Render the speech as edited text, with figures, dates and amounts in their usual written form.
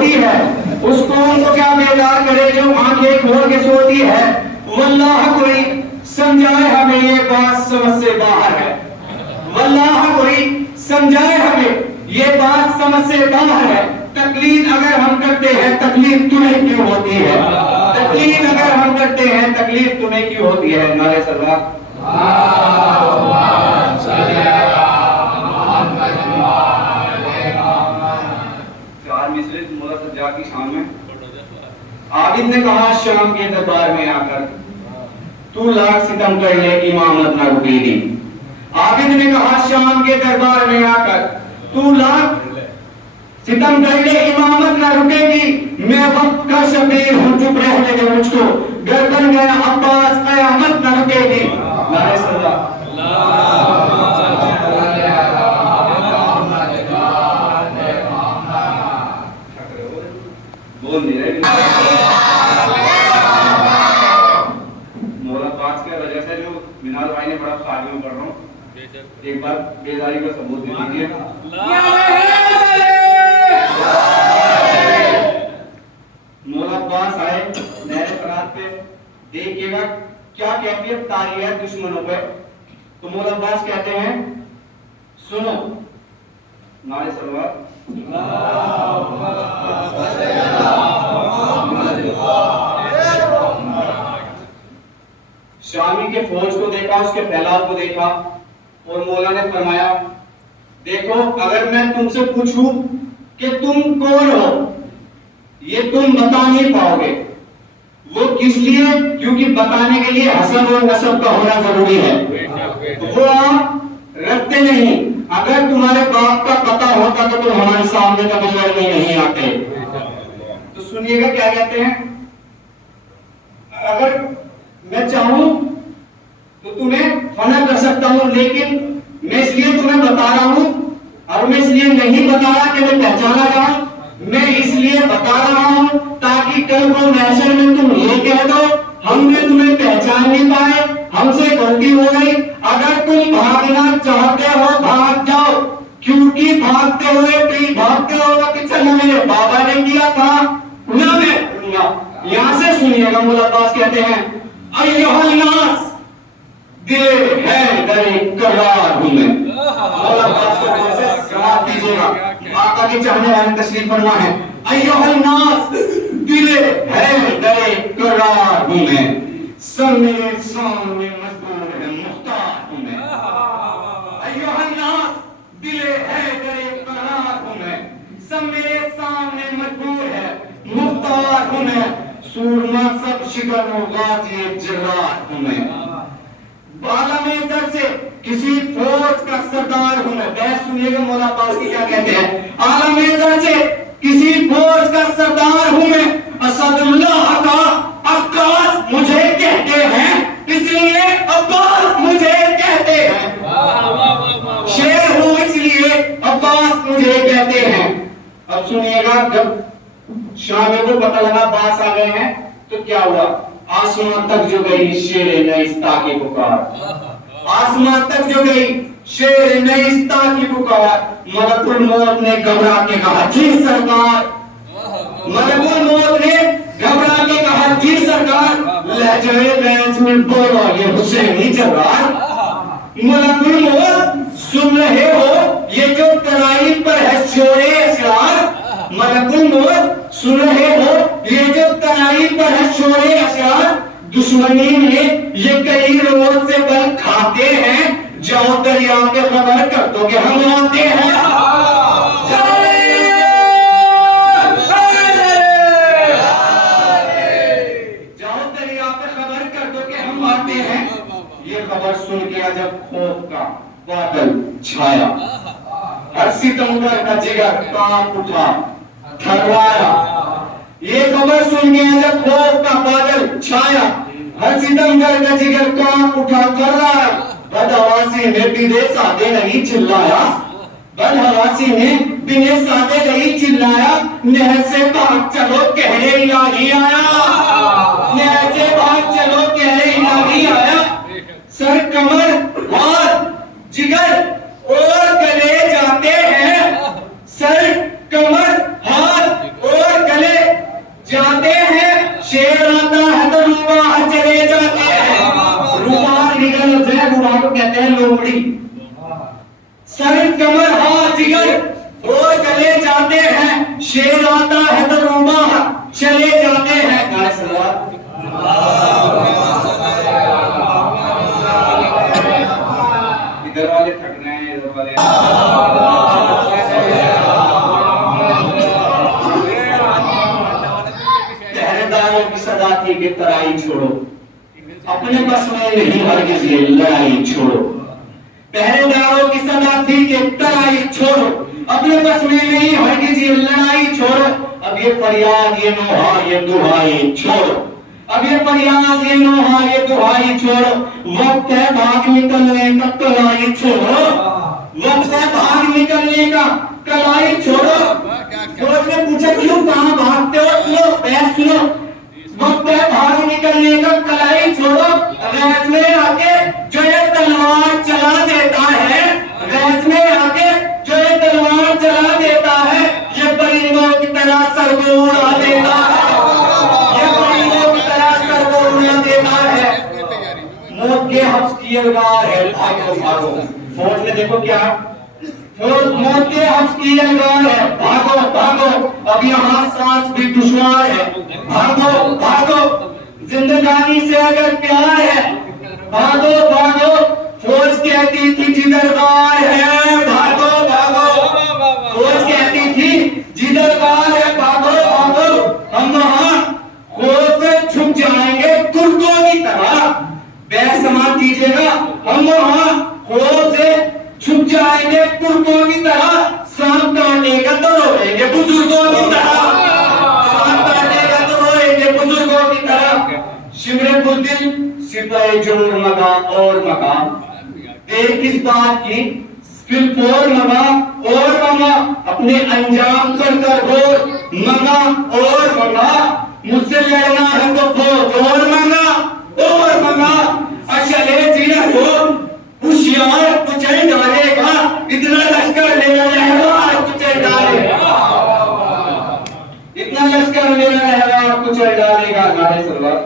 होती है, उस कौम को क्या बेदार करे जो आंखें खोल के सोती है। वल्लाह कोई समझाए हमें ये बात समझ से बाहर है, वल्लाह कोई समझाए हमें ये बात समझ से बाहर है। तकलीफ अगर हम करते हैं तकलीफ तुम्हें क्यों होती है, तकलीफ अगर हम करते हैं तकलीफ तुम्हें क्यों होती है। नारे सल्लल्लाहु की शान में आबिद ने कहा शाम के दरबार में आकर तू लाख सितम कर ले इमामत ना रुकेगी। आबिद ने कहा शाम के दरबार में आकर तू लाख सितम कर ले इमामत ना रुकेगी। मैं वक्त का शबीर हूं चुप रहने दे मुझको, गर्दन गया अब्बास कयामत ना रुकेगी। नारे सल्लल्लाहु बोल नहीं रहे। मौला पास के वजह से जो मिनाल भाई ने बड़ा शादी में पढ़ रहा हूँ, एक बार बेदारी का सबूत दे दीजिए। मौला पास आए नहरे फरात पे, देखिएगा क्या कैफियत तारी है दुश्मनों पे। तो मौला पास कहते हैं सुनो, नारे सलवार शामी के फौज को देखा, उसके फैलाव को देखा और मौला ने फरमाया देखो अगर मैं तुमसे पूछूं कि तुम कौन हो, ये तुम बता नहीं पाओगे। वो किस लिए? क्योंकि बताने के लिए हसन और नसब का होना जरूरी है, वो आप रखते नहीं। अगर तुम्हारे बाप का पता होता तो तुम हमारे सामने कभी लड़ने नहीं आते। तो सुनिएगा क्या कहते हैं, अगर मैं चाहूं तो तुम्हें फना कर सकता हूं, लेकिन मैं इसलिए तुम्हें बता रहा हूं और मैं इसलिए नहीं बता रहा कि मैं पहचाना जाऊं, मैं इसलिए बता रहा हूं ताकि कल को महशर में तुम ये कह दो हमने तुम्हें पहचान नहीं पाए, हमसे गलती हो गई। अगर तुम भागना चाहते हो भाग जाओ, क्योंकि भागते हुए पीछे न मेरे बाबा ने किया था न मैं। यहां से सुनिएगा, मौला अब्बास कहते हैं अय्युहल नास दिल है दरे करार हूं मैं। मौला अब्बास को वजह से समाप्त कीजिएगा, आका के चाहने वाले तशरीफ फरमा है। अय्युहल नास दिल है दरे करार हूं मैं, सब मेरे सामने मजबूर है मुख्तार हूं मैं। अय्युहल नास दिल है दरे करार हूं मैं, सब मेरे सामने मजबूर है मुख्तार हूं मैं। सूरमा सब शिकर गाजी जर्रार हूं मैं। बाला में सर से किसी फौज का सरदार हूं मैं। बहस सुनिएगा मौला अब्बास की क्या कहते हैं। आलम सर से किसी फौज का सरदार हूं मैं, असदुल्लाह का अब्बास मुझे कहते हैं, इसलिए अब्बास मुझे कहते हैं। शेर हूं इसलिए अब्बास मुझे कहते हैं। अब सुनिएगा, जब शाम को पता लगा बास आ गए हैं तो क्या हुआ, आसमान तक जो गई शेर नईस्ता की पुकार, आसमान तक जो गई शेर नईस्ता की पुकार। मलकुल मौत ने घबरा के कहा जी सरकार, मलकुल मौत ने घबरा के कहा जी सरकार। लहजे बैच में बोलो ये हुसैनी जर्रार। मलकुल मौत सुन रहे हो ये जो तराई पर है शोरे असरार। मलकुल मौत सुन रहे हो ये जो तराई पर है शोरे असरार। दुश्मनी में ये कई रोज से बल खाते हैं, जाओ दरिया पे खबर कर दो कि हम आते हैं। जाओ दरिया पे खबर कर दो कि हम आते हैं। ये खबर सुन के जब खौफ का बादल छाया, हर सितमगर का जिगर कांप उठा थरवाया। ये खबर सुन के जब खौफ का बादल छाया, हर सितमगर का जिगर कांप उठा थरवाया। बदहवासी ने बिने सादे नहीं चिल्लाया, बदहवासी ने बिने सादे नहीं चिल्लाया। नहर से भाग चलो कहरे इलाही आया, नहर से भाग चलो कहरे इलाही आया। सर कमर हाथ जिगर और गले जाते हैं, सर कमर हाथ और शेर आता है तो रोमा चले जाते हैं। गाने सलवात। इधर वाले थक रहे हैं, इधर वाले पहरेदारों की सदा थी कि तराई छोड़ो, अपने बस में नहीं हरगिज़ ये लड़ाई छोड़ो। पहरेदारों की सदा थी कि तराई छोड़ो, अपने बस में नहीं हरगिज़ ये लड़ाई छोड़ो। अब ये फरियाद ये नोहा ये दुहाई छोड़ो, अब ये फरियाद ये नोहा ये दुहाई छोड़ो। वक्त है भाग निकलने का कलाई छोड़ो, वक्त है भाग निकलने का कलाई छोड़ो। फौज ने पूछा क्यों, कहां भागते हो? सुनो बहस सुनो। वक्त है भाग निकलने का कलाई छोड़ो। गैस में आके जो ये तलवार चला देता है, गैस में आके जो ये तलवार चला देता है, ये परिंदों की तरह सर को उड़ा देता है, ये परिंदों की तरह सर को उड़ा देता है। मौत के हफ्स की अलगार है, भागो भागो। फौज ने देखो क्या, मौत के हफ्स की अलगार है, भागो भागो। अब यहाँ सांस भी दुश्वार है, भागो भागो। जिंदगानी से अगर प्यार है, भागो भागो। फौज कहती थी जिधर गार है, भागो भागो। फौज कहती थी जिधर गार है, भागो भागो। हम वहां खौफ से छुप जाएंगे कुर्तों की तरह। बेसमान कीजिएगा, हम वहां खौफ से छुप जाएंगे कुर्तों की तरह। सांप काटेगा तो रोएंगे बुजुर्गों की तरह, सांप काटेगा तो रोएंगे बुजुर्गों की तरह। शिमरे बुद्दिल सिपाही जोर मगा और मगा, देर किस बात की फिर फोर मगा और मगा। अपने अंजाम कर कर घोर मगा और मगा। मुझसे लड़ना है तो फौज और मगा और मगा। अचले सीना हो होशियार कुचल डालेगा, इतना लश्कर मेरा रहवार कुचल डालेगा, इतना लश्कर मेरा रहवार कुचल डालेगा। गाने सलवार।